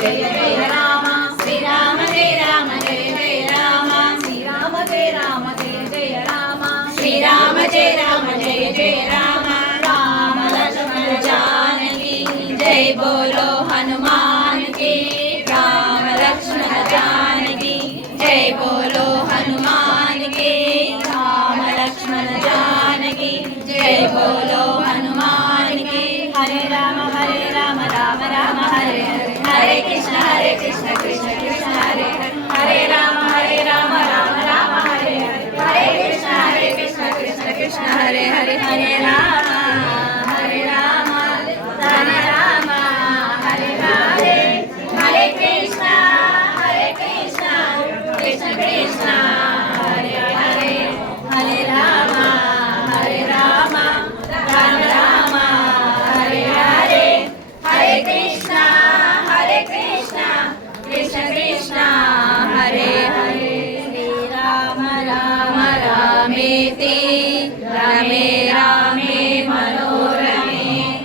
जय जय राम श्री राम जय राम जय जय राम श्री राम जय राम जय जय राम श्री राम जय राम जय जय राम राम लक्ष्मण जानकी जय बोलो हनुमान की राम लक्ष्मण जानकी जय बोलो हनुमान की राम लक्ष्मण जानकी जय बोलो हनुमान की हरे राम राम राम हरे हरे हरे कृष्ण कृष्ण कृष्ण हरे हरे हरे राम राम राम हरे हरे हरे कृष्ण कृष्ण कृष्ण हरे हरे हरे राम राम हरे हरे हरे कृष्ण कृष्ण कृष्ण हरे हरे हरे राम राम राम हरे हरे हरे कृष्ण कृष्ण कृष्ण हरे हरे राम रामेति